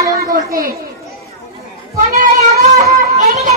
পালন করছে। পনেরোই আগস্ট এদিকে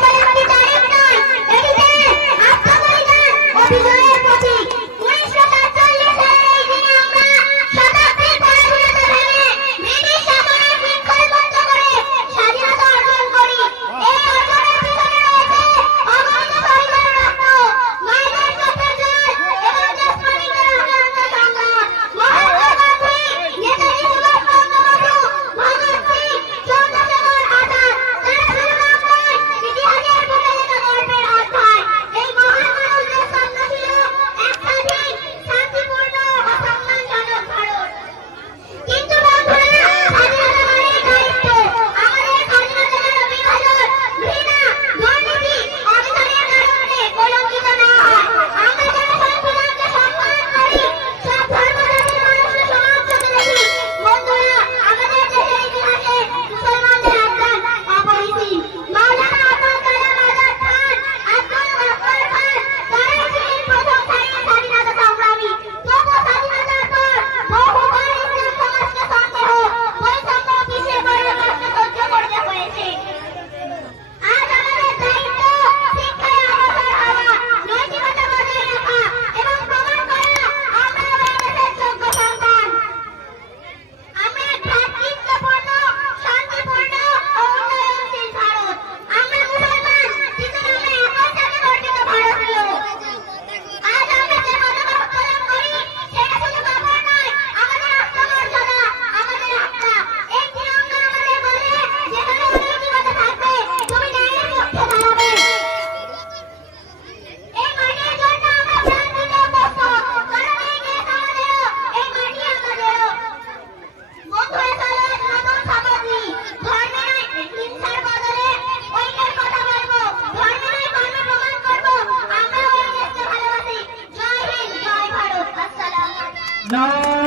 No.